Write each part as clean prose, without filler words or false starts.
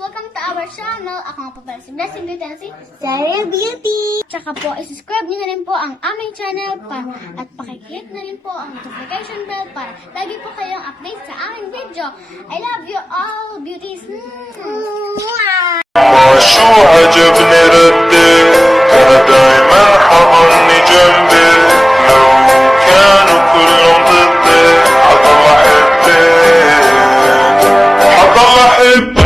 Welcome to our channel. Ako nga po pala si Blessing Beauty and si Sarah Beauty. Tsaka po, isubscribe nyo na rin po ang aming channel at pakiclick na rin po ang notification bell para lagi po kayong update sa aming video. I love you all, beauties. شو عجبني ردك أنا دايما حضني جنبك لو كانوا كلهم ضدك حضل أحبك حضل أحبك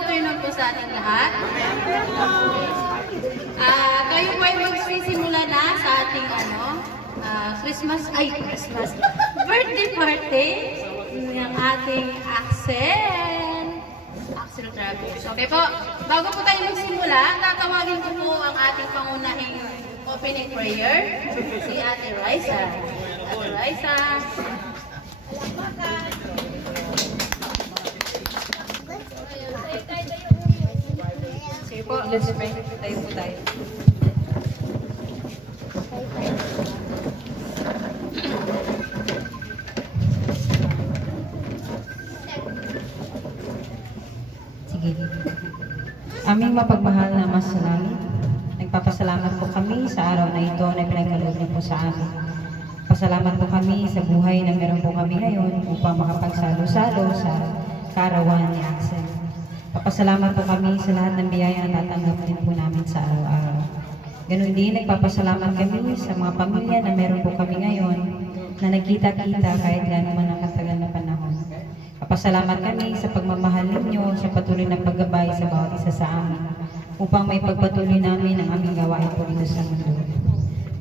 afternoon po sa ating lahat. Kayo po ay magsisimula na sa ating Christmas, birthday party ng ating Axel Travis. Okay po, bago po tayo magsimula, tatawagin ko po ang ating pangunahing opening prayer, si Ate Raisa. Ate Raisa. Sige po, let's pray. Tayo po tayo. Sige. Aming mapagmahal na Ama sa langit, nagpapasalamat po kami sa araw na ito na pinagkaloob niyo po sa amin. Pasalamat po kami sa buhay na meron po kami ngayon upang makapagsalo-salo sa kaarawan ni Axel. Papasalamat po kami sa lahat ng biyaya na tatanggap din po namin sa araw-araw. Ganun din, nagpapasalamat kami sa mga pamilya na meron po kami ngayon na nagkita-kita kahit gano'n man ang katagal na panahon. Papasalamat kami sa pagmamahal ninyo sa patuloy na paggabay sa bawat isa sa amin upang may pagpatuloy namin ang aming gawain po dito sa mundo.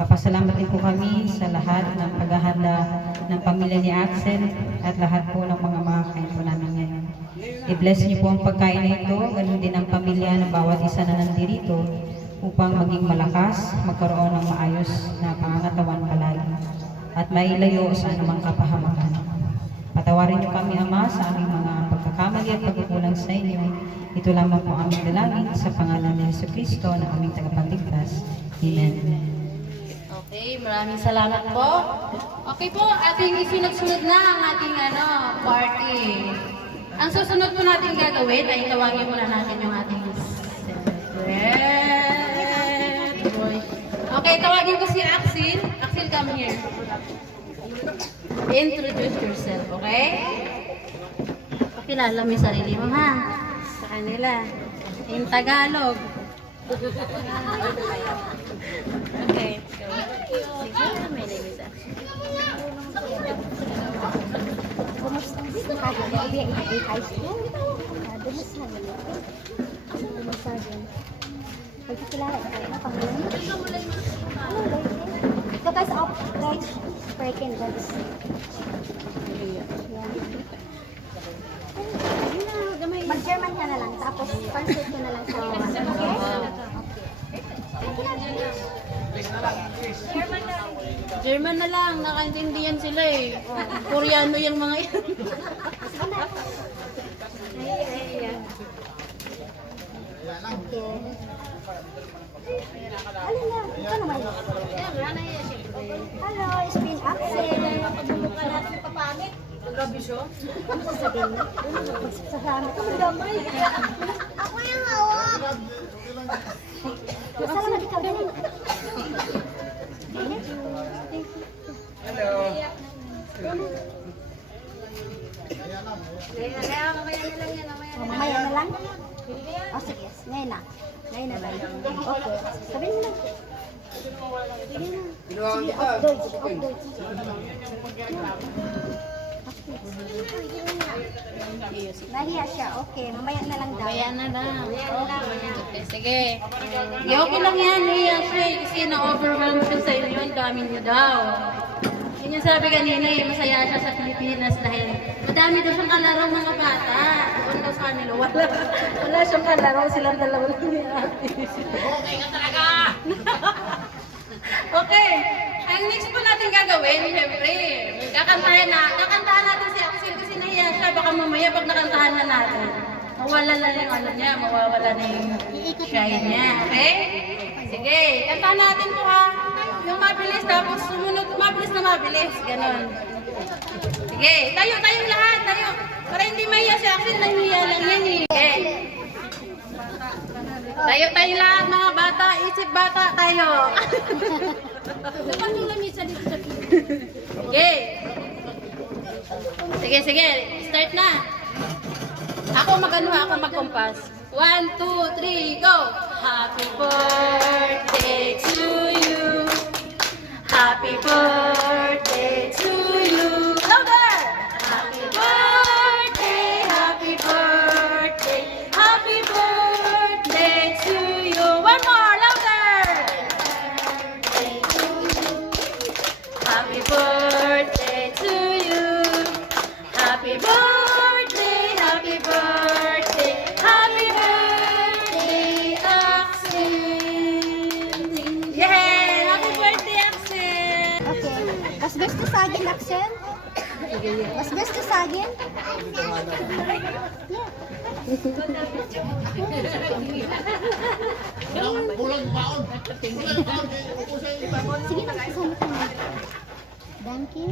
Papasalamat din po kami sa lahat ng paghahanda ng pamilya ni Axel at lahat po ng mga makakain po namin ngayon. I-bless niyo po ang pagkain na ito, ganun din ang pamilya ng bawat isa na nandirito upang maging malakas, magkaroon ng maayos na pangangatawan palagi at mailayo sa anumang kapahamakan. Patawarin niyo kami, Ama, sa aming mga pagkakamali at pagkukulang sa inyo. Ito lamang po aming dalangin sa pangalan ni Jesucristo na aming tagapagligtas. Amen. Okay, maraming salamat po. Okay po, ating isunod-sunod na ang ating party. Ang susunod po natin gagawin ay tawagin muna natin yung ating boy. Okay, tawagin ko si Axel. Axel, come here. Introduce yourself, okay? Pakilala mo yung sarili mo, ha? Sa kanila. In Tagalog. Okay. My name is Axel. Kumusta ka? High school? Dumusta na yun? Dumusta din. Pagkakilala ka kayo, pangalan mo? Ano, Lloyd? So guys, guys, freaking guys. Mag-German ka na lang, tapos translate ko na lang sa German na lang, nakaintindihan sila eh. Koreano yung mga yan. Alin na? Ito naman. Hello, it's been Axel. Pagbubukan natin yung papangit. Grabe siya. Ano sasabihin mo? Magsasalamat ka magdamay. Ako yung hawak. Masalamat ikaw din. Hello. Mamaya na lang? Oh, sige. Ngayon na. Ngayon na lang. Okay. Sabihin mo na. Sige na. Sige, outdoors. Nahiya siya. Okay. Mamaya na lang daw. Mamaya na lang. Okay, sige. Okay lang yan, Nia. Kasi na-overwhelm siya sa inyo. Ang dami niyo daw. Yun yung sabi kanina, masaya siya sa Pilipinas dahil madami daw siyang kalaro ng mga bata. Doon daw sa kanila, wala siyang kalaro, silang dalawa lang ni ate. Okay ka talaga! Okay, ang next po natin gagawin, syempre, kakantahan natin si Axel kasi nahiya siya, baka mamaya pag nakantahan na natin, mawala na yung niya, mawawala na yung shy niya, okay? Sige, kantahan natin po ha. Yung mabilis, tapos sumunod, mabilis, ganon. Sige, tayong lahat, tayo. Para hindi mahiya si Axel, nahiya lang yan eh. Okay. Tayo lahat mga bata, isip bata tayo. Sige, start na. Ako mag-kumpas. 1, 2, 3, go! Happy birthday to you. Happy birthday to you. Louder! Happy birthday, happy birthday, happy saging, Axel? Mas gusto saging? Sige na, kasama ka na. Thank you.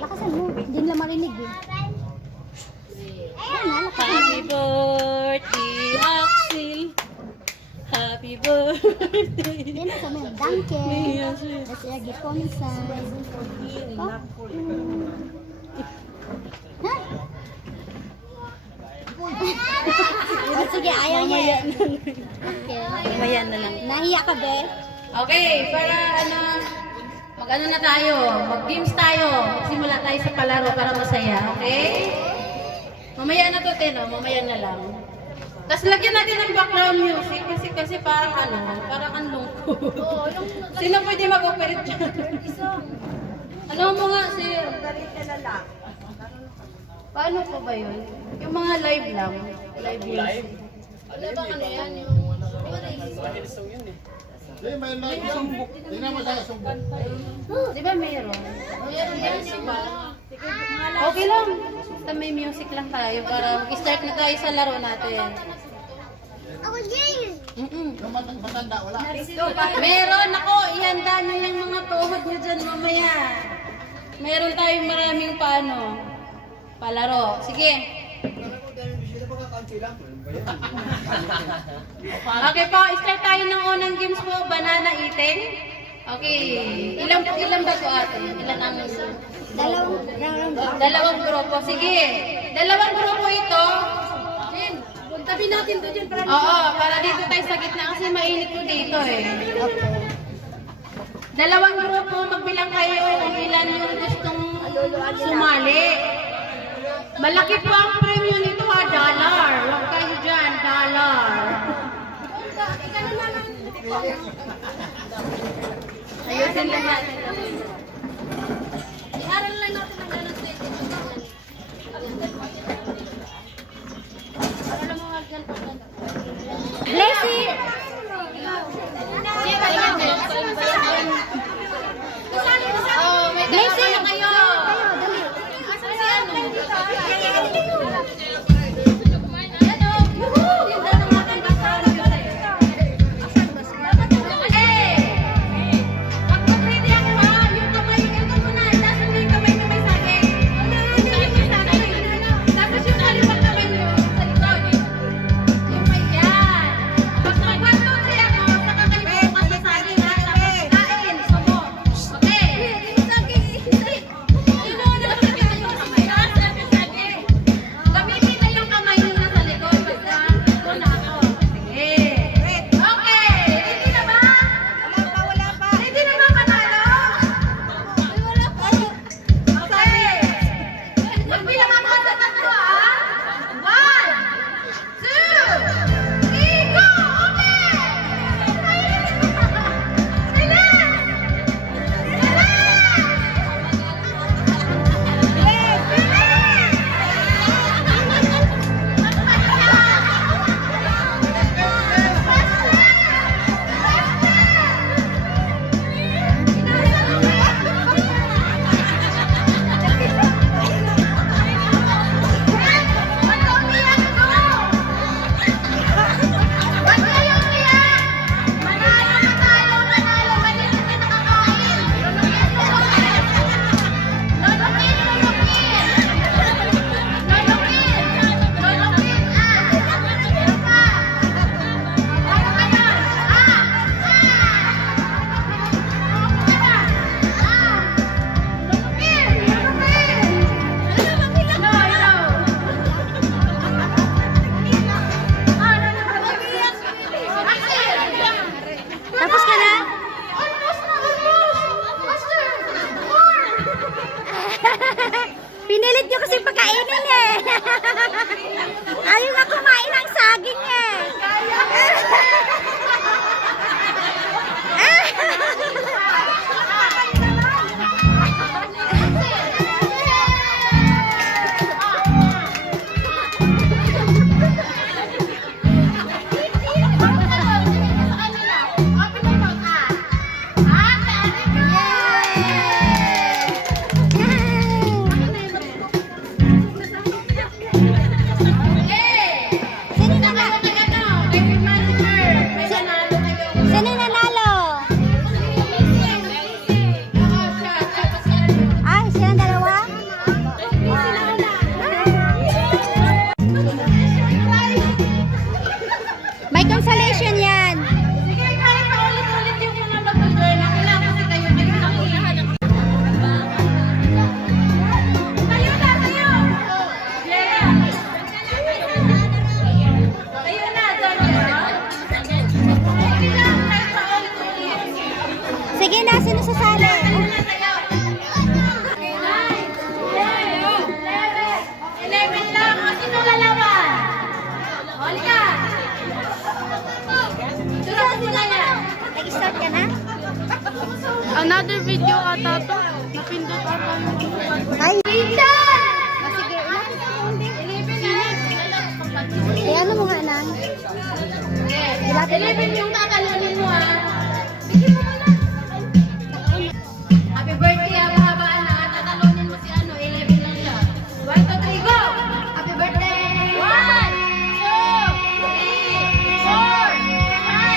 Lakasan mo, hindi nila marinig eh. Ayan na, lakasan mo. Happy birthday, Axel. Happy birthday. Yan na sa mga danke. Kasi lagi po minsan. Ha? Oh, sige, ayaw niya. Okay. Mamaya na lang. Nahiya ka, be? Okay, para mag-ano na tayo, mag-games tayo. Simula tayo sa palaro para masaya, okay? Mamaya na to, Teno, mamaya na lang. Tapos lagyan natin ng background music kasi parang parang ang lungkot. Sino pwede mag-operate dyan? Ano mo nga, sir? Paano pa ba yun? Yung mga live lang. Live music. Wala ba ano yan? Di ba mayroon? Okay lang. Basta may music lang tayo para mag-start na tayo sa laro natin. Ako, Jane! Meron ako, ihanda nyo yung mga tuhod nyo dyan mamaya. Meron tayong maraming palaro. Sige. Okay po, start tayo ng unang games po, banana eating. Okay, ilan ba ito ate? Ilan ang... Dalawang grupo, sige. Dalawang grupo ito. Tabi natin to dyan para... Oo, para dito tayo sa gitna kasi mainit po dito eh. Dalawang grupo, magbilang kayo kung ilan yung gustong sumali. Malaki po ang premium nito $1. Huwag kayo dyan, $1. Ayusin lang natin. Iharal lang natin ang ganun sa ito. Para lang mga ganito. Lazy! Oh, may dalawa na kayo. Asan si ano? Pinilit nyo kasi pagkainin eh. Ayaw nga kumain ng saging eh. ka na? Another video ata to. Napindot ata yung... Ay! Sige, eh, ano mo nga nang? 11 yung kakalunin mo ha. Happy birthday ha, mahabaan na. Tatalunin mo si ano, 11 lang siya. 1, 2, 3, go! Happy birthday! 1, 2, 3, 4, 5,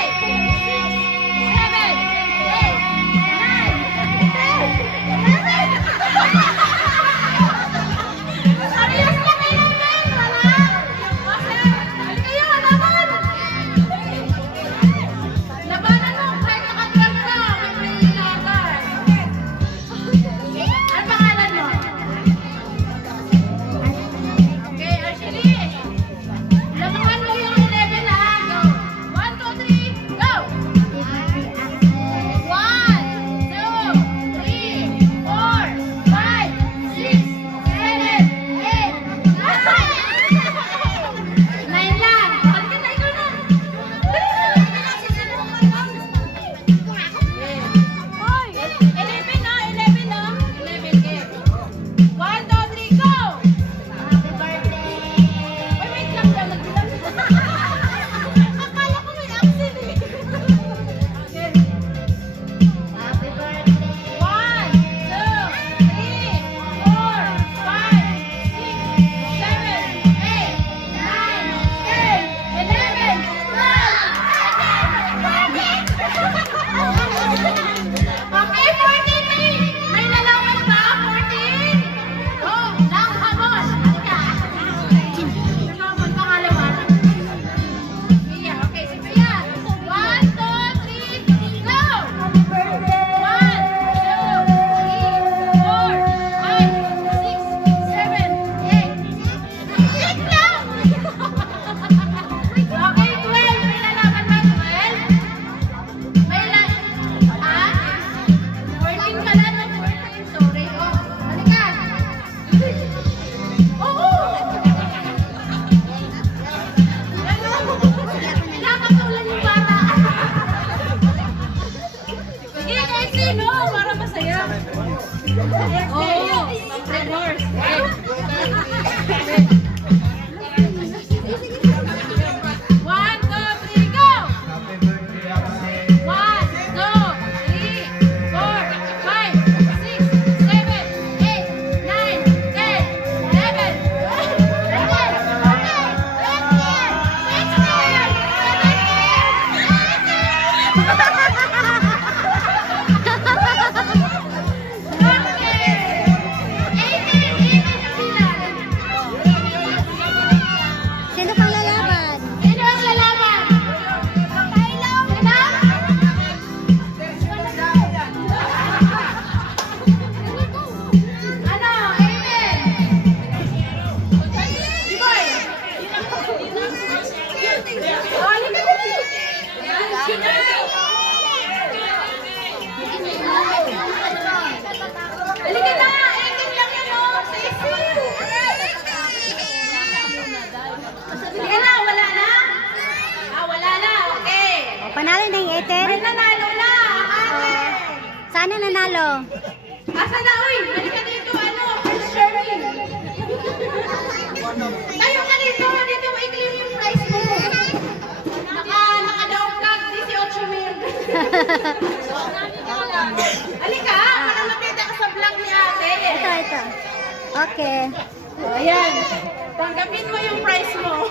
18? May nanalo na! Ate! Saan na nanalo? Asa na, uy? Halika dito, ano? First sharing. Tayo ka dito. Dito mo i-claim yung prize mo. Naka-down ka, 18 mil. Halika, para makita ka sa vlog ni ate. Ito. Okay. O, ayan. Tanggapin mo yung prize mo.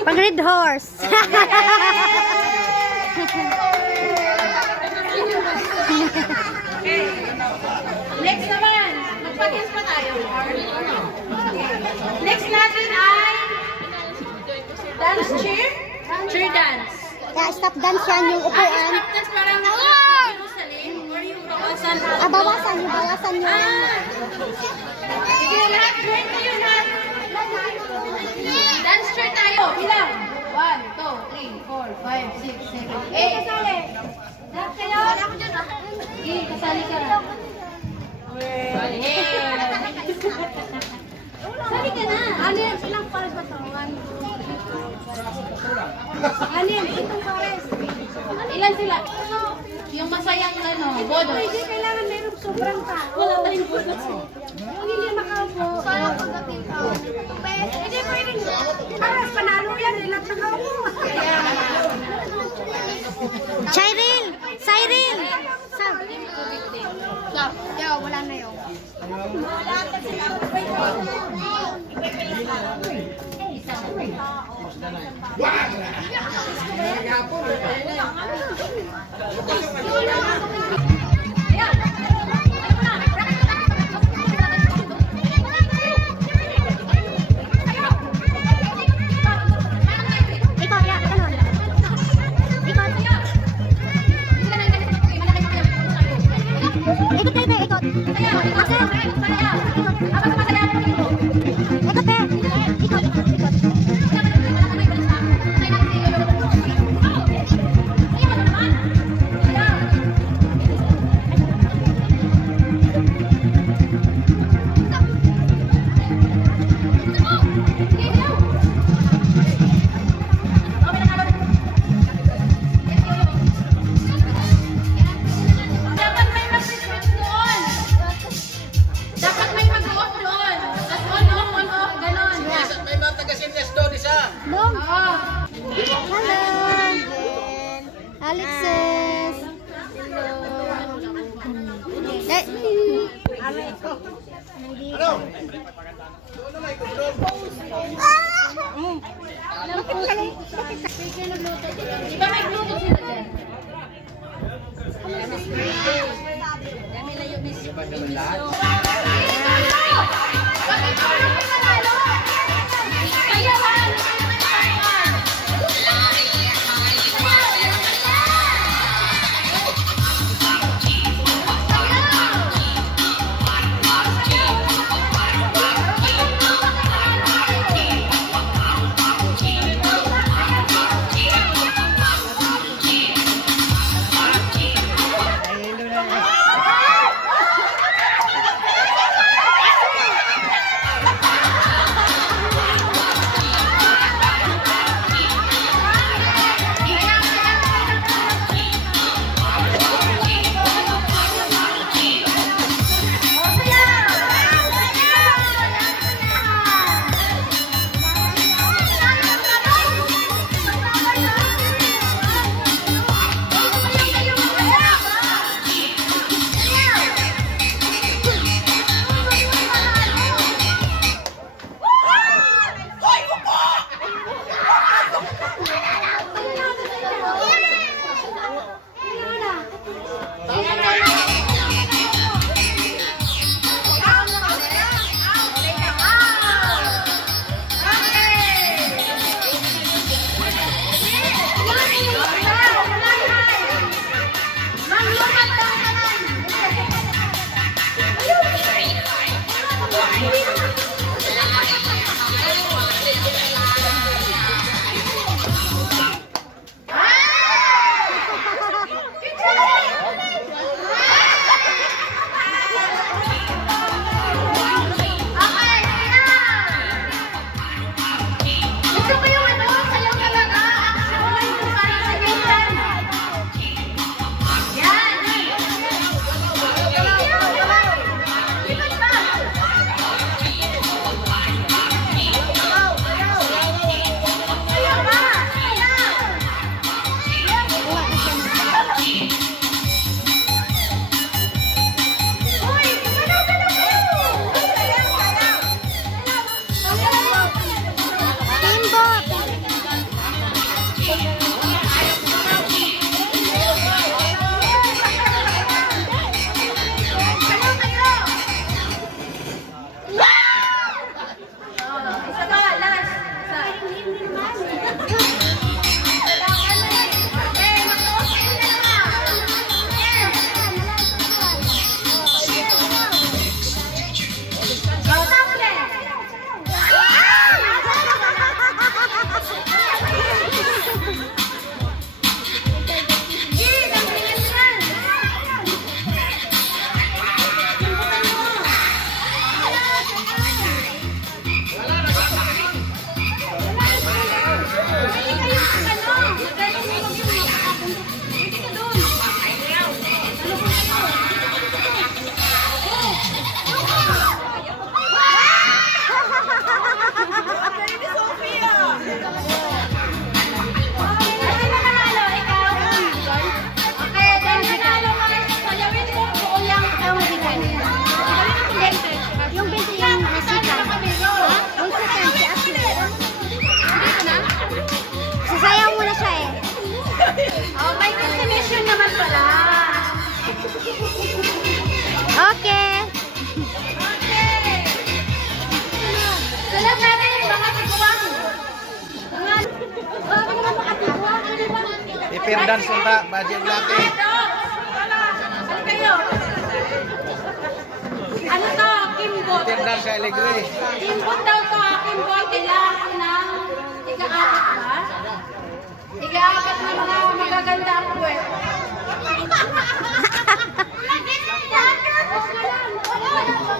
Pang red horse. Okay. Next naman, magpag-guess pa tayo. Next natin ay dance cheer. Cheer dance. Yeah, stop dance yan yung upuan. Stop dance parang Jerusalem or yung bawasan. Bawasan yung... Sige, lahat. Join kayo lahat. Dance cheer tayo. Bilang. 1, 2, 3, 4, 5, 6, 7, 8. Kasali. Lahat kayo. Kasali ako dyan ah. Sige, kasali ka. Sali ka na. Ano yan? Ilang pares ba ito? 1, 2, 3, 4. Ano yan? Itong pares. Ilan sila? Yung masayang bodo. Hindi kailangan meron sobrang tao. Wala tayong bodo. Kung hindi makaupo. Sayang pagdating tao. Hindi pwedeng. Aras, panalo yan. Ilat na kaupo. Cyril! Cyril! Sam! Yo, wala na yun. Ikot tayo tayo, ikot. Ikot tayo. Ikot. Dapat may mag-switch doon. Dapat may mag-off doon. Tapos on, off, ganon. May mga taga-seniors doon isa. Dong. Oo. Hello. Alexis. Ano? Di ba may Bluetooth sila dyan? Dami na yung miss. Kaya lang! Okay. Salam natin yung mga tiguang. Ipir dance unta, budget laki. Ano kayo? Ano to? Kimbot. Ipir dance sa Alegre. Kimbot daw to. Kimbot. Kailangan ng ika-apat ba? Ika-apat na mga magaganda ang puwet.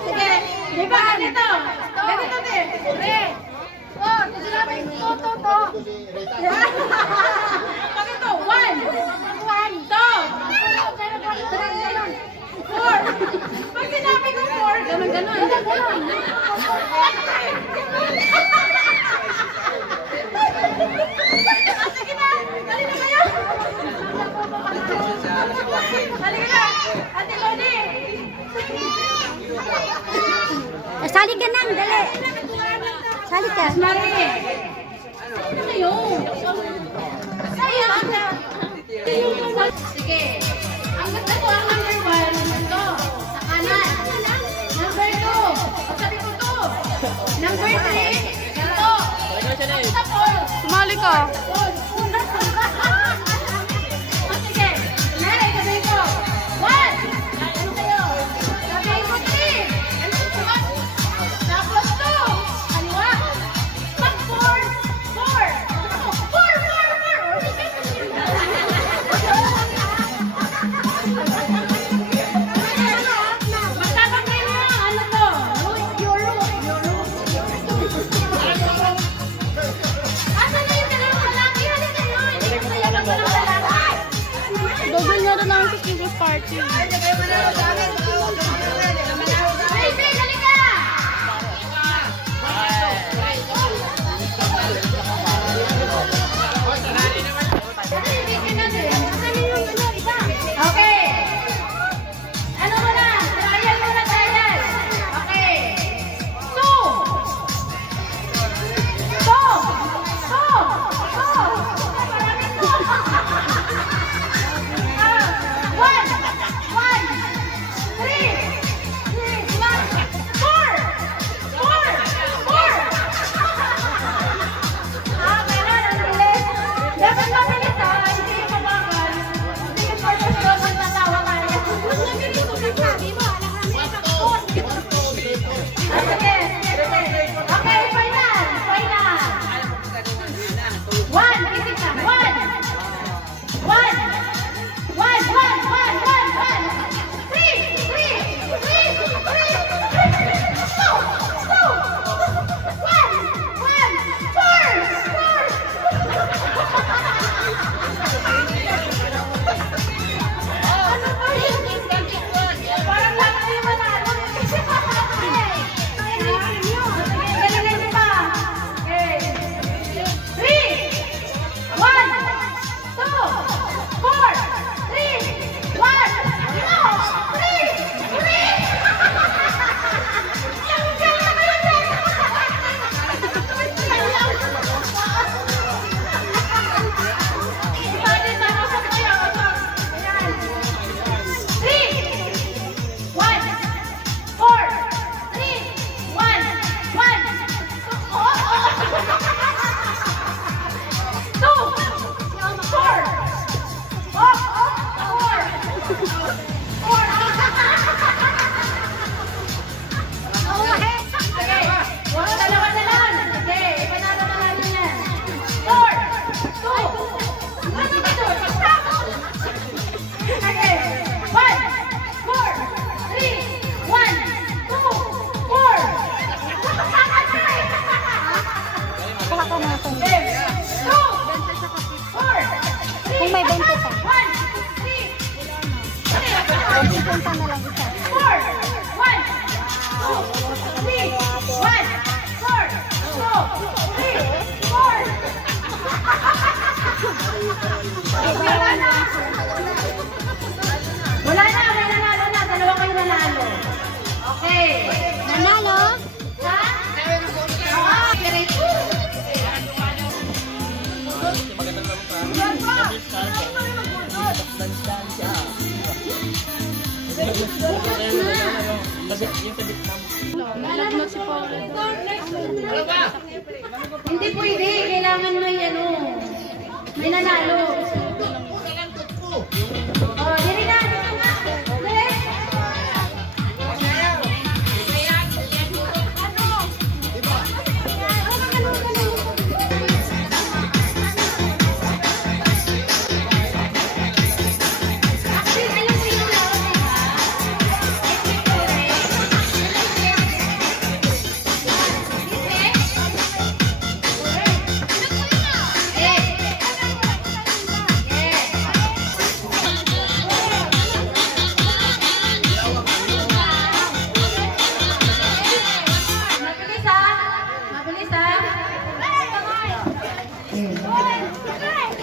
Sige. Di ba ganito? Ganito din. Re. Oh, sinabi to. Ganito. 1, 2, 4. Pag sinabi ko 4, ganun. Sige na. Dali na kayo. Dali na. Ate Lodi. Sali ka nang, dali. Sali ka. Mari. Ano kayo? Sayang na. Sige. Ang gusto ko ang number 1. Ito. Sa kanan. Number 2. Sabi ko to. Number 3. Ito. Sa 4. Sumali ka. Sige. Mari, sabi ko. 1. Ano kayo? Sabi ko 3. Tapos 2. Kaliwa. Pag 4. Magtatangay mo. Ano to? Euro. Asan na yung dalawang lalaki? Halika kayo. Hindi ko kaya ng dalawang lalaki. Gagawin nga rin ang Christmas party. Baby, halika! Okay. Ano muna? Trial muna, trial. Okay. 2. 50 na lang isa. 4, 1, 2, 3, 1, 4, 2, 3, 4. Wala na. Wala na, may nanalo na. Dalawa kayo nanalo. Okay. Nanalo? Ha? Okay. Nalagnat si Paula. Hindi pwede. Kailangan may ano. May nanalo. Oh, dili na. Dito nga. Dili. Mabilis ha. Mabilis ha.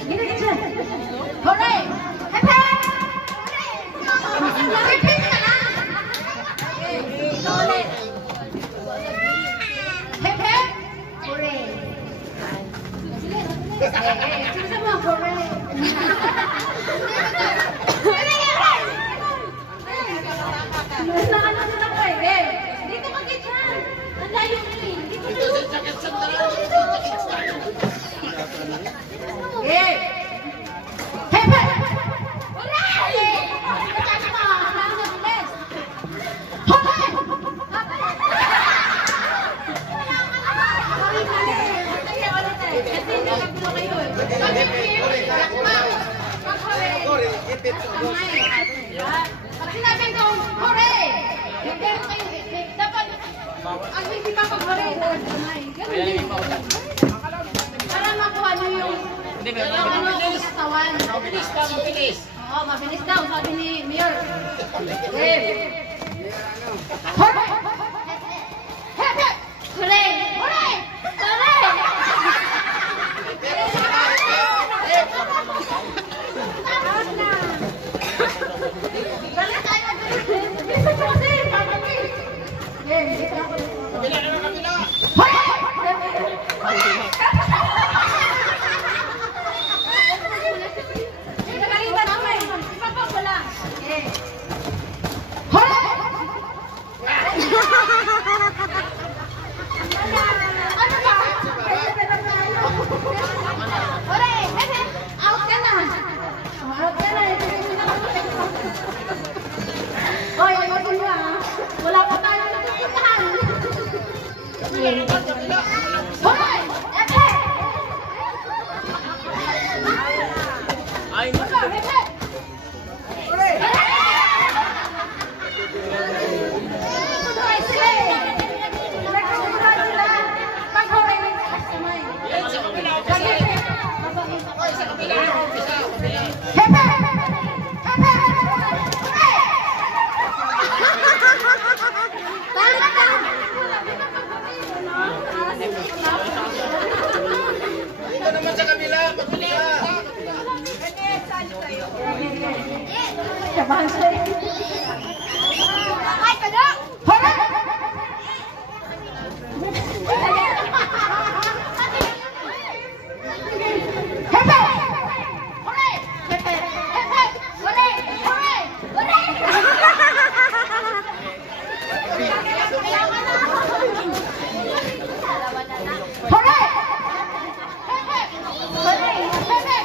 Gina ka dyan. Hooray! Hepe! Repeat ka na! Ito ulit. Hepe! Hooray! Susa mo, hooray! Nasa ano sila pwede? Dito ka dyan! Ang layo eh! Dito Eh! Hepe! Hooray! Pagkakita mo! Ang bilis! Hooray! Pag sinabi kong hooray! Hindi mo kayo dapat ang hindi pa pag-hooray ganun din. Para makuha nyo yung katawan. Mabilis daw, mabilis. Oo, mabilis daw, sabi ni Mayor. Hooray! Hepe! Hooray! Hooray! Hooray! Balik tayo! Bisa ko kasi! Papapil! Nakalitan namin! Ipapawala! Ano ba? Hooray! Out ka na! Out ka na! Hoy, ayun mo ah! Wala pa tayo napupuntahan! Hoy! Epe! Ay, Epe! Hooray! Dito naman sa kabila, pagkula. Sabahan siya. Ay, kada! Hepe! Hooray! Hepe! Hepe! Hooray! Hooray! Hooray! Hooray! Hepe! Hooray! Hepe!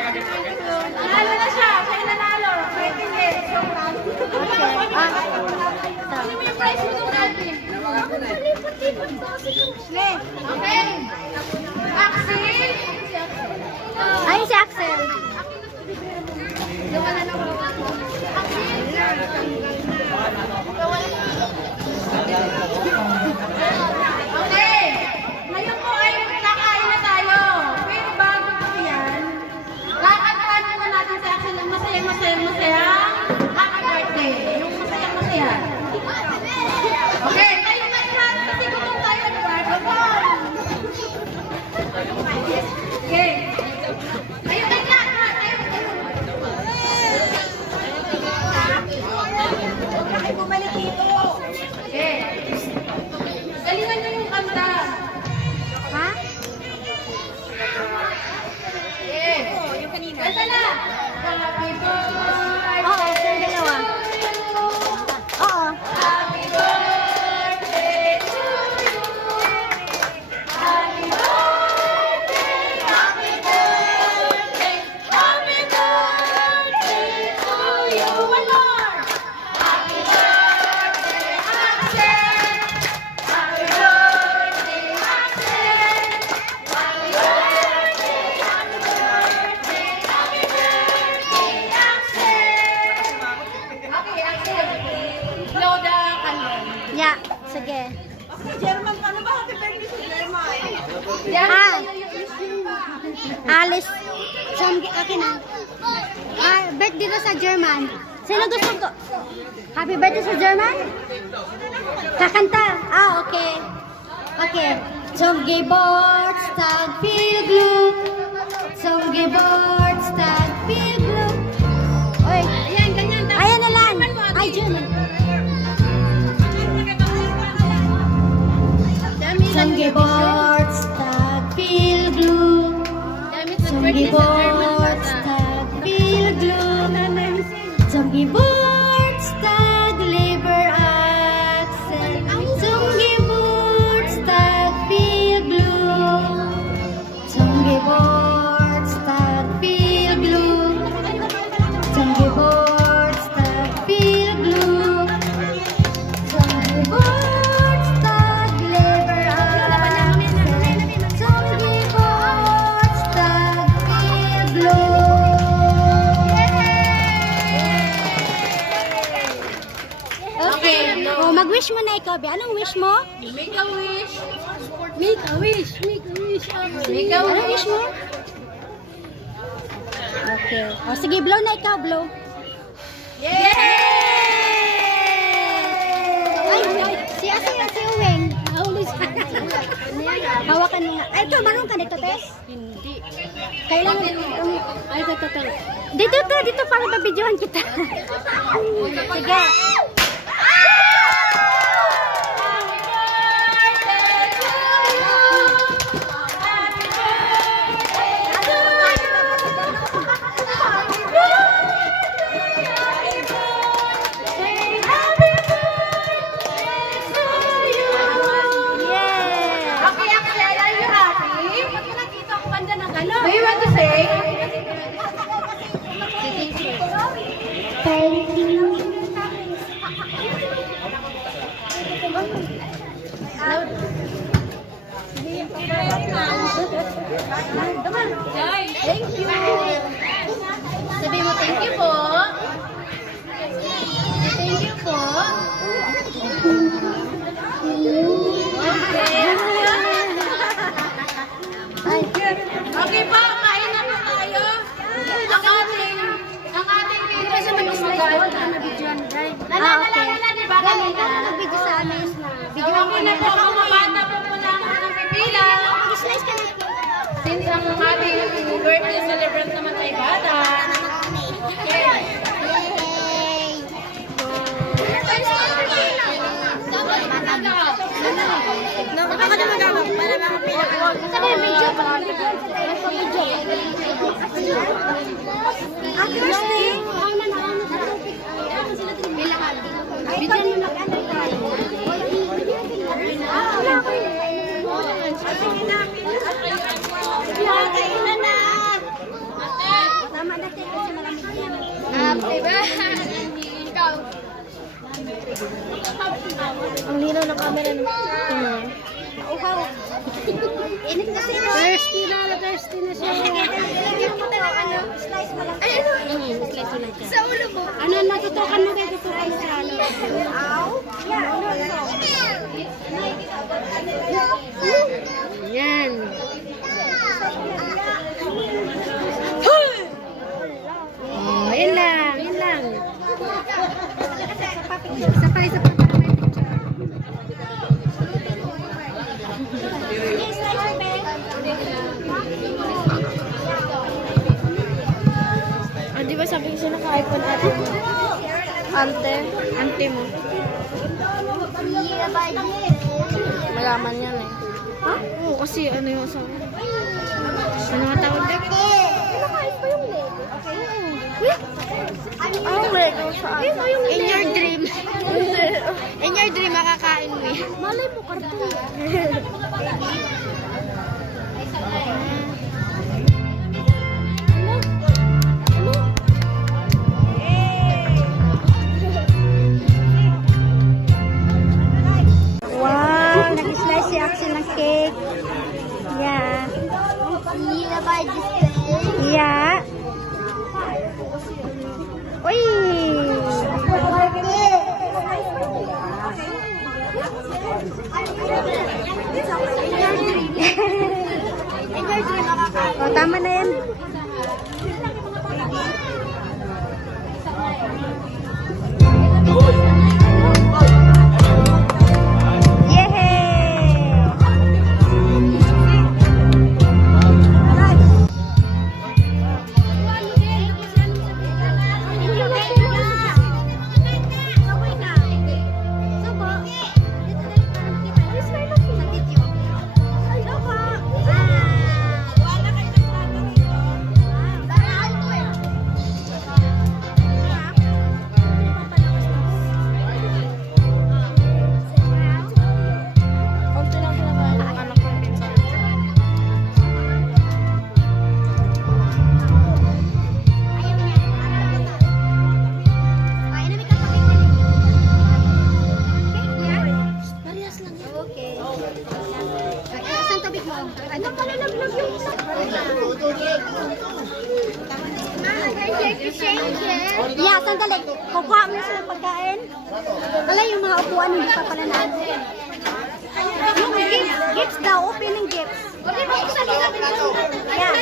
Nanalo na siya! May nanalo! May ticket! Ano mo yung prize mo natin? Okay! Axel! Ay, si Axel. Okay! Ngayon po ay kakain na tayo. Pero bago po yan, kakantahan muna natin sa Axel ng masayang happy birthday. Yung masayang-masaya. Okay, tayo na lahat kasi kung tayo, di ba? Come on! Sige. German, paano ba happy birthday sa German? Alice. Akin na. Birthday na sa German. Sino gusto ko? Happy birthday sa German? Kakanta. Okay. Okay. Zum Geburtstag viel Glück. Zum Geburtstag viel Glück. Oy, Ayan, ganyan. ayan na lang. Ay, German. Zum Geburtstag viel Glück. Zum Geburtstag viel Glück. Zum Geburtstag, lieber Axel. Zum Geburtstag viel Glück. Zum Geburtstag viel Glück. Zum Geburtstag viel Glück. Zum Geburtstag, lieber Axel. Zum Geburtstag viel Glück. Okay. Mag-wish mo na ikaw, Be. Anong wish mo? Make a wish. Make a wish. Make a wish. Make a Anong wish. wish mo? Okay. O, sige, blow na ikaw, blow. Yay! Ay, si Uweng. Nahuli siya. Hawakan mo nga. Ay, ito, marunong ka dito, Tess? Hindi. Kailangan, ay, ito. Dito, para mabidyohan kita. Sige. Okay, Axel, are you happy? Ba't mo nakita ang banda ng gano'n? Do you want to say? Thank you. Thank you. Sabi mo, thank you po. Thank you po. Okay pa, kain na po tayo. Ang ating video sa mag-ismagawad na nabidyoan, right? Nalala, di ba? Kanina. Nag-video sa amin. Video ako na po, ang mga bata po po ng pipila. Slice ka na. Since ang ating birthday celebrant naman ay bata. Okay. Baka na magawag para makapila. Sabi, video pa. Video. Thursday. Video mo na. Kainan na. Tama na tayo kasi malamig yan. Happy birthday. Ikaw. Ang linaw ng camera no. Uhaw. Init kasi no. Thirsty na siya. Slice mo lang. Ay, ano? Slice mo lang siya. Sa ulo mo. Ano, natutukan mo kayo tutukan sa ano? Ow? Yan. Oh, yun lang. Isa pa para may picture. Di ba sabi ko siya naka-iPhone ante mo. Malaman yan eh. Ha? Oo, kasi ano yung sa... Ano nga tawag din? Naka-iPhone pa yung Lego. Ang Lego sa In your dream. In your dream, makakain mo eh. Malay mo ka dito. Wow, nag-slice si Axel ng cake. Yeah. Yeah. Uy! kukuha mo na sila pagkain. Wala yung mga upuan, hindi pa pala na. Yung gifts daw, opening gifts. Yeah.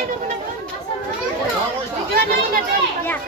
Yeah.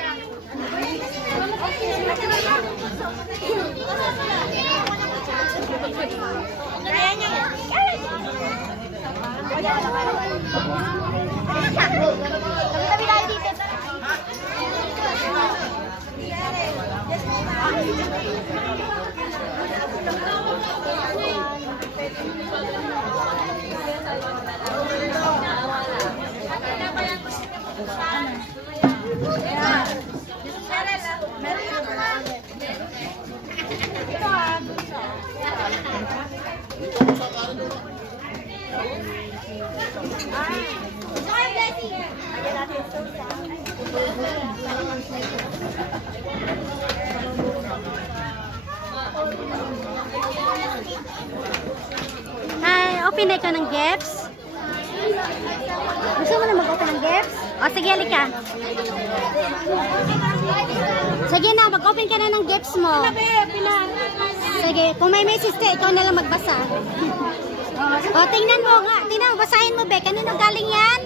Hi, open na ikaw ng gifts. Gusto mo na mag-open ng gifts? O, sige, halika. Sige na, mag-open ka na ng gifts mo. Sige, kung may message ka, ikaw na lang magbasa. O, tingnan mo nga. Tingnan mo, basahin mo, Be. Kanino galing yan?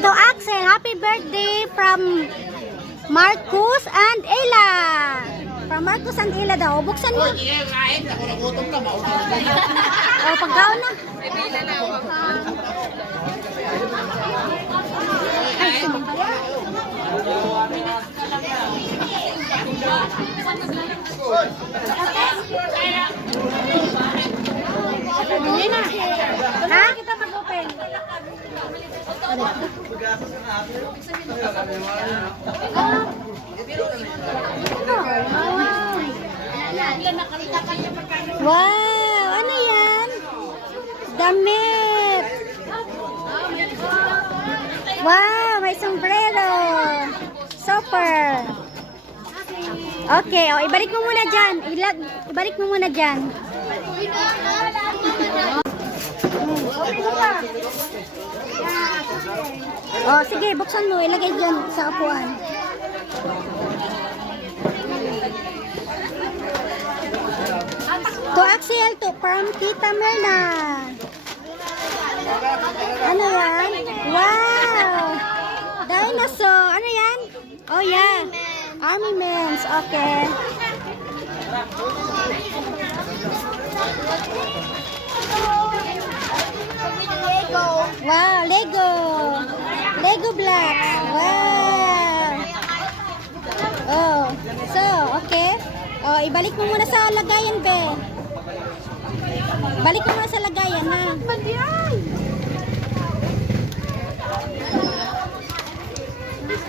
To Axel, happy birthday from Marcus and Ella. From Marcus and Ella daw. Buksan mo. O, pagkaon na. Ay, sige. Hindi na. Ha? Kita mag-open. Wow! Ano yan? Damit! Wow! May sombrero! Super! Okay, oh, ibalik mo muna dyan. Ibalik mo muna dyan. Oh, sige, buksan mo. Ilagay dyan sa upuan. To Axel, to from Tita Merna. Ano yan? Wow! Dinosaur. Ano yan? Oh, yeah. Army Men's. Okay. Wow, Lego. Lego blocks. Wow. Oh, so, okay. Oh, ibalik mo muna sa lagayan, Be. Balik mo muna sa lagayan, ha?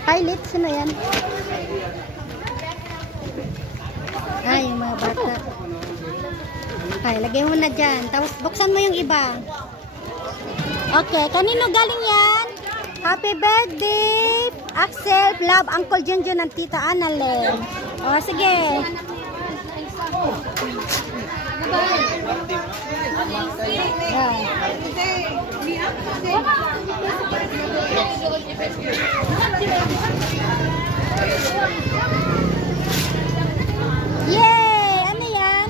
Highlights, ano yan? Ay, yung mga bata. Ay, lagay mo na dyan. Tapos, buksan mo yung iba. Okay, kanino galing yan? Happy birthday, Axel, love, Uncle Junjun ng Tita Annalyn. O, sige. Yay! Ano yan?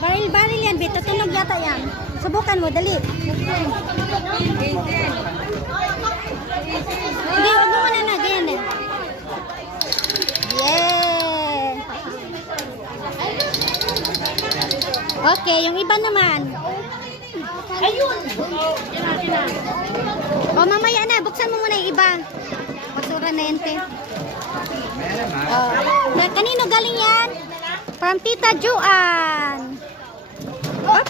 Baril-baril yan, Bito. Tunog yata yan. Subukan mo, dali. Hindi, wag mo muna na. Ganyan na. Yay! Okay, yung iba naman. Ayun! O, mamaya na. Buksan mo muna yung iba. Basura na yan, te. Kanino galing yan? From Tita Joanne. Oh.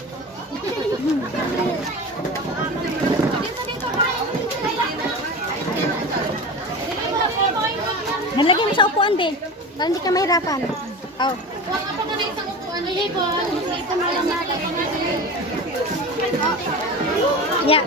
Nalagay mo sa upuan, Be. Para hindi ka mahirapan. Oh. Yeah.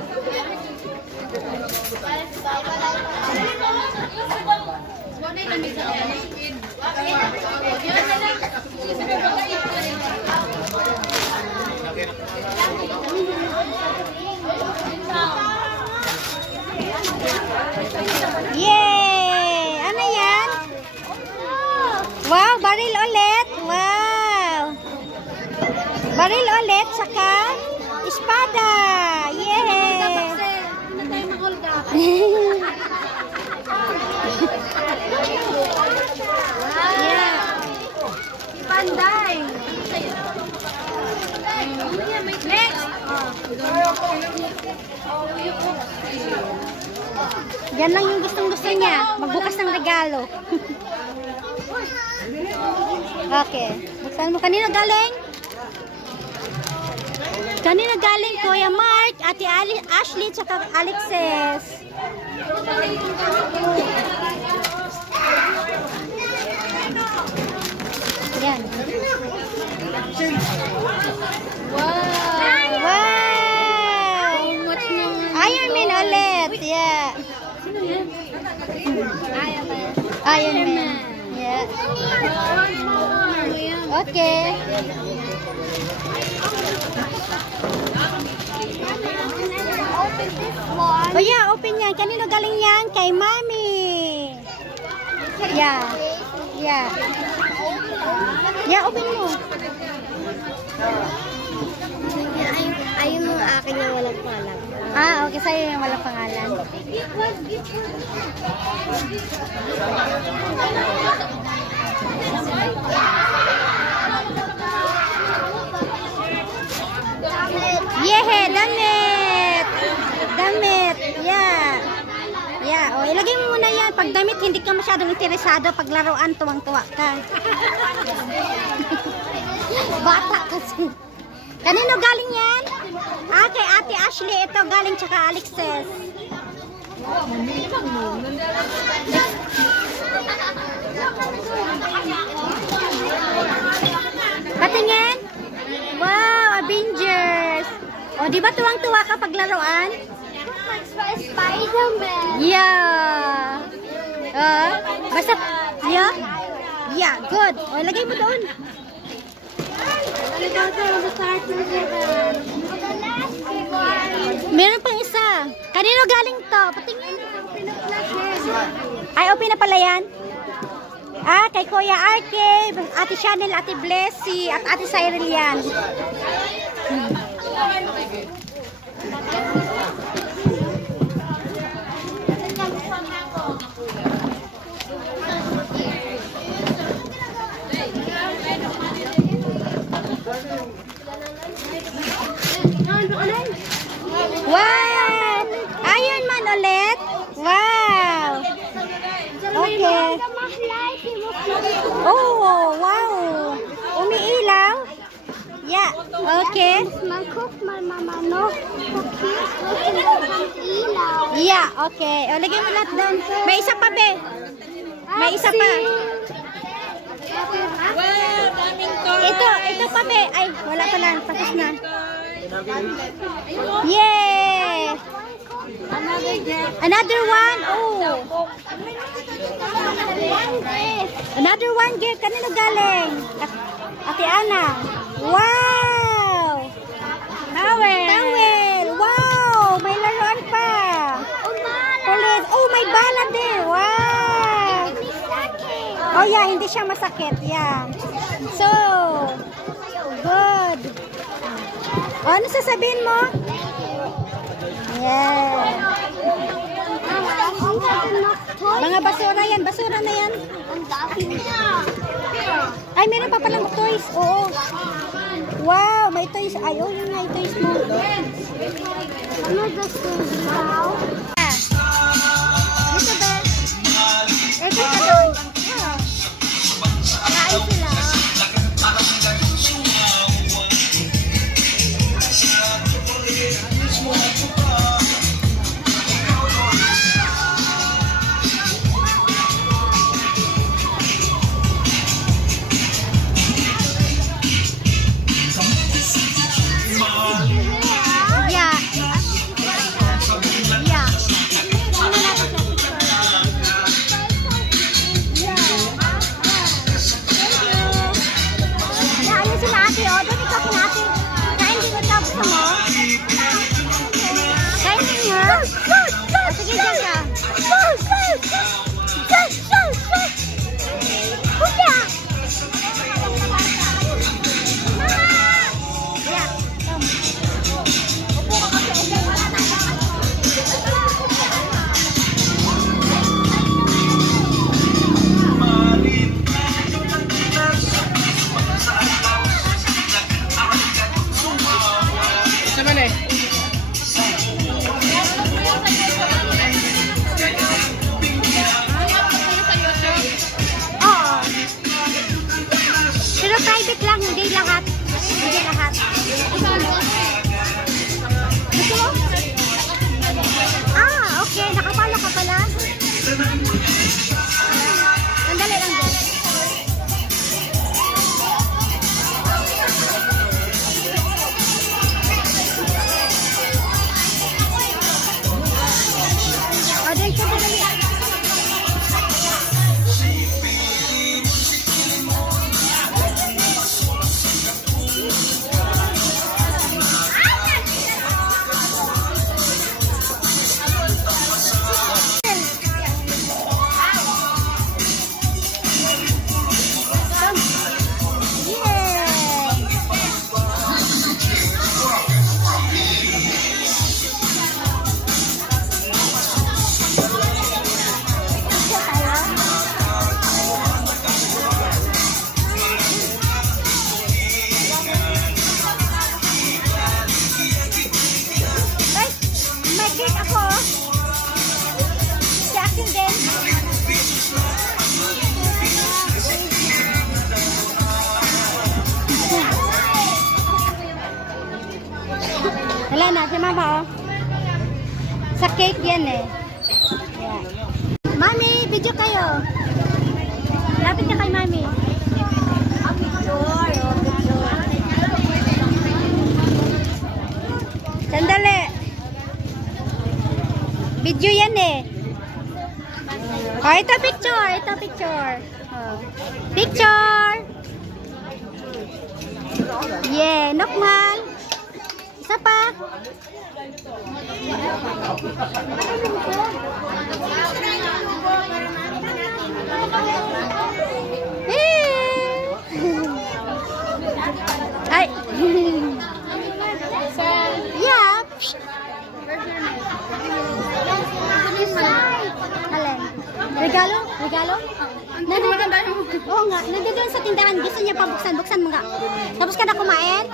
Yay! Ano yan? ulit, saka espada. Yay! Hindi tayo mahulga. Yeah. Panday. Next. Yan lang yung gustong-gusto niya. Magbukas ng regalo. Okay. Buksan mo. Kanino galing? Kanino galing? Kuya Mark, Ate Ashley, tsaka Alexis. Yan. Wow! Iron Man ulit. Yeah. Iron Man. Yeah. Okay. Oh yeah, open yan. Kanino galing yan? Kay Mami. Yeah. Yeah. Yeah, open mo. Ayun mo akin yung walang pangalan. Ah, okay. Sa'yo yung walang pangalan. Yehe, damit! Damit! Yeah. Yeah. O, ilagay mo muna yan. Pag damit, hindi ka masyadong interesado. Pag laruan, tuwang-tuwa ka. Bata kasi. Kanino galing yan? Ah, kay Ate Ashley. Ito galing tsaka Alexis. Patingin? Wow, Avengers. O, di ba tuwang-tuwa ka pag laruan? Spider-Man. Yeah. Basta, yeah? Yeah, good. O, ilagay mo doon. Meron pang isa. Kanino galing to? Patingin. Ay, open na pala yan. Ah, kay Kuya Arke, Ate Chanel, Ate Blessy, at Ate Cyril yan. Wow! Iron Man ulit? Wow! Okay. Oh, wow! Umiilaw? Yeah, okay. Yeah, okay. O, lagay mo lahat doon. May isa pa, be. May isa pa. Ito pa, be. Ay, wala pa lang. Tapos na. Yay! Another one. Oh. Another one gift. Kanino galing? Ate Ana. Wow! Towel. Wow! May laruan pa. Kulit. Oh, may bala din. Wow! Oh yeah, hindi siya masakit. Yeah. So, good. Oh, ano sasabihin mo? Yeah. Mga basura yan. Basura na yan. Ay, meron pa palang toys. Oo. Wow, may toys. Ay, oh, yun nga, toys mo. Ano the toys now? Dito ba? Eh, ka doon. Yeah. Kain sila. Yeah. Yeah. Konti lang, hindi lahat. Hindi lahat. Gusto mo? Ah, okay. Nakapalo ka pala. Sandali lang din. O, din siya dali. Ay, may cake ako. Si akin din. Wala na, si mama oh. Sa cake yan eh. Yeah. Mami, video kayo. Lapit ka kay mami. Sandali. Video yan eh. Oh, ito picture. Ito picture. Oh. Picture. Yeah, nokman. Isa pa. Ay. Yeah. Alin? Regalo? Regalo? Oo nga, nandoon sa tindahan. Gusto niya pabuksan. Buksan mo nga. Tapos ka na kumain?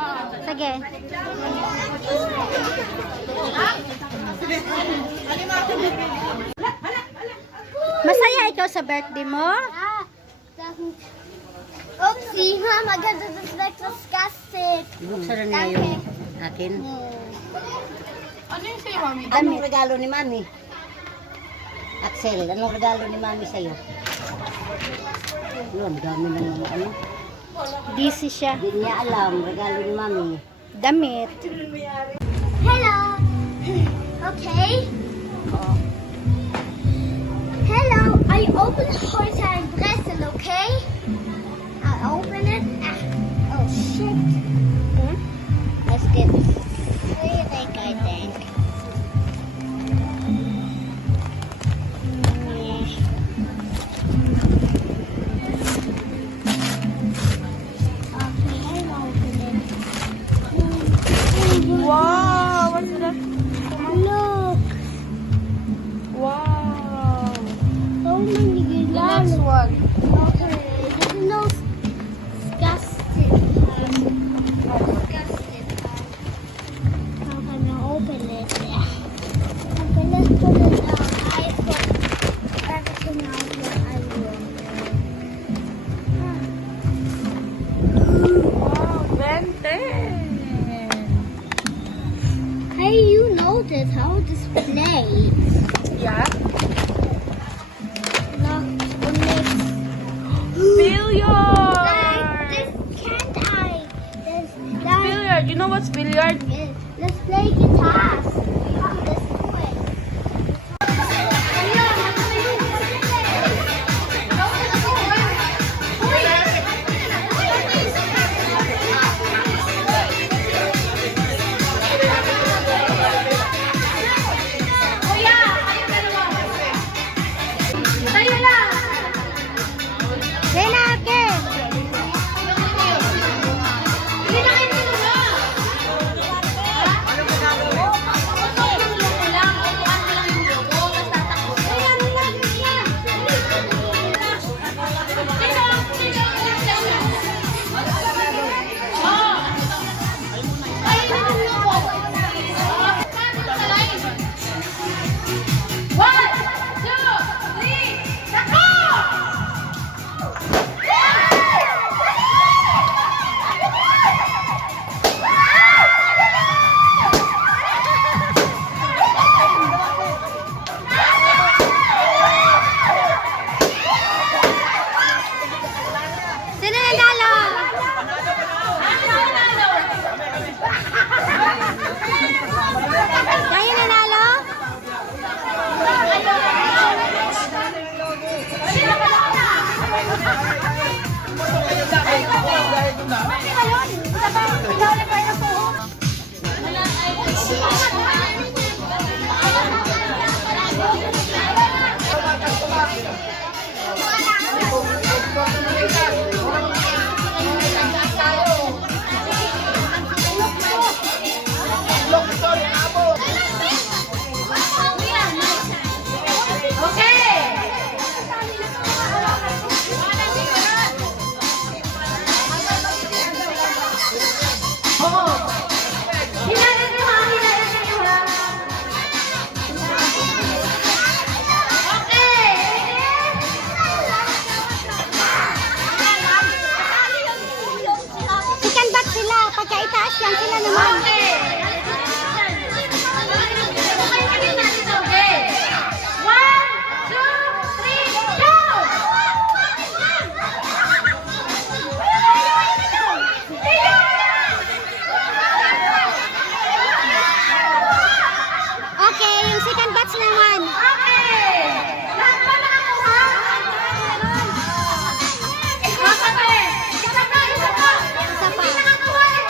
Sige. Masaya ikaw sa birthday mo? Oopsie, Mama, das ist like disgusting. Buksan na yung akin. Ano yung sa'yo, mami? Anong regalo ni Mami? Axel, anong regalo ni Mami sa'yo? Yun, dami na ng ano. Busy siya. Hindi niya alam, regalo ni Mami. Damit. Hello. Okay. Hello. I open heute ein Dressel, okay? I open it. Ah. Oh shit. Let's get Friedrich, I think. Wow! What's that? Look. Wow! So many The guitars. next one. Okay. This is no disgusting. Disgusting. How can I open it? Okay, let's put it down. I put everything out here. I will. Wow! Bente! Hey, you notice how this plays? Yeah? Look, it makes Billiard! like this. Can't I? This, that. Billiard! You know what's billiard? Yes. Let's play guitars. Come this way. Lena, okay. yan. Sila naman. Okay. Okay. 1, 2, 3, go! Okay, yung second batch naman. Okay. Lahat ba nakakuha? Isa pa eh. Isa pa. Isa pa. Hindi nakakuha eh.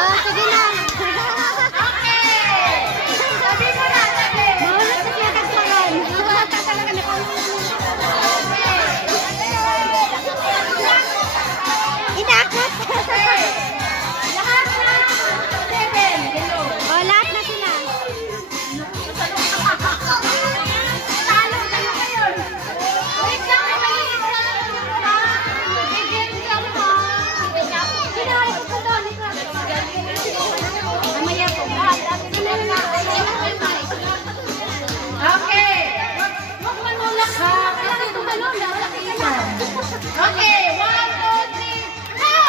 Oh, sige na. Sabi mo na, sabi. Mahulog sa lakad pa ron. Talaga na Inakot. Lahat na. 7. Hello. Oh, lahat na sila. Talo na ngayon. Wait lang, may maliit na ha? Bigyan ka pa. Kinahay ko pa doon. Mamaya po. Okay. Huwag manulak ha. Kasi tumalon na. Malaki yan. Okay. 1, 2, 3, go!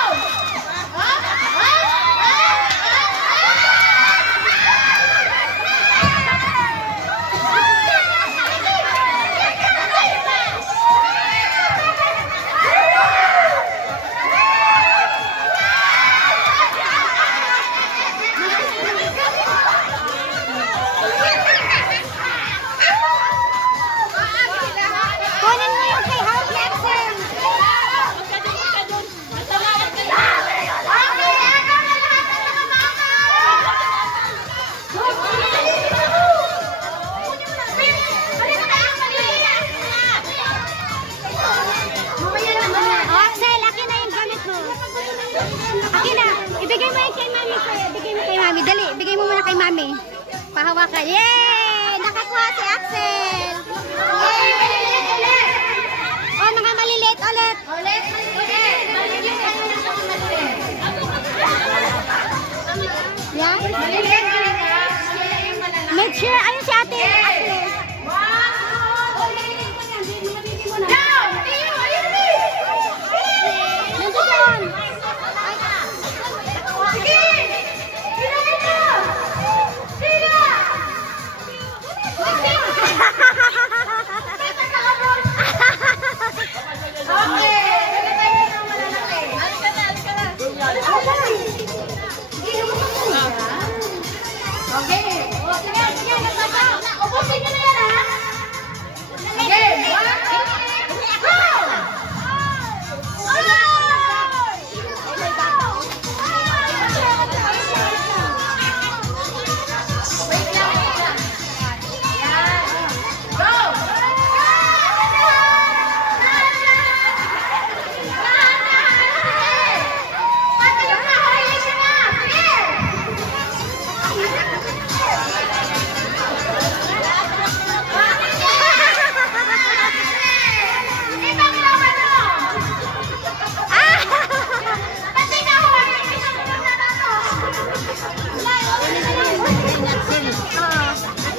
Kunin mo yung kay House Nexen. Oh, Axel, akin na yung gamit mo. Akin na. Ibigay mo yung kay Mami. Kuya. Ibigay mo kay Mami. Dali, ibigay mo muna kay Mami. Pahawakan. Yay! Nakakuha si Axel. Yay! Oh, mga maliliit ulit. Yan. Make sure. Ayun si ate. Axel. Nandun.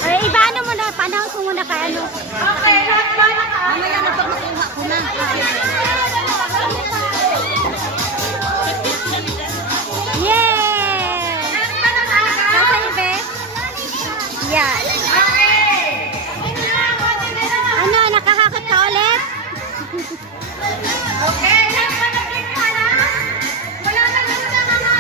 Ay, iba mo na, panahon ko muna ka ano. Okay, lahat ba naka? Mamaya na pag makuha ko na. Yay! Nasa ibe? Yeah. Ano, nakakakot ka ulit? Okay, lahat ba na-click ka na? Wala na lang sa mga...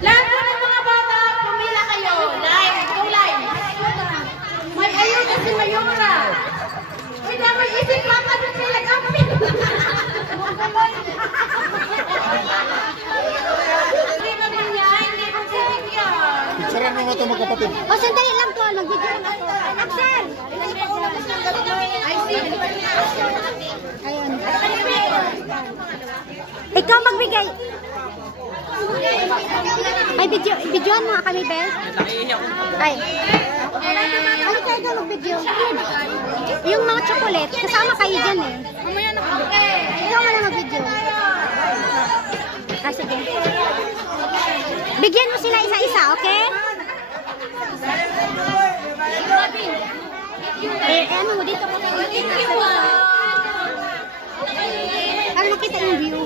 Lahat po ng mga bata, pumila kayo. Line, go line. May ayuda si Mayura. Uy, na may isip lang ka ng pila kami. Hindi ba man yan? Hindi mo sibigyan. Picturean mo nga ito magkapatid. O, sandali lang po. Mag-video lang ako. Axel! I see. Ayun. Ikaw magbigay. Ay, videoan mo nga kami, Bel. Ay. Halika kayo daw mag-video. Yung mga chocolate, kasama kayo dyan eh. Mamaya na ako. Ikaw nga na mag-video. Ah, sige. Bigyan mo sila isa-isa, okay? Ano mo dito? Para makita yung view.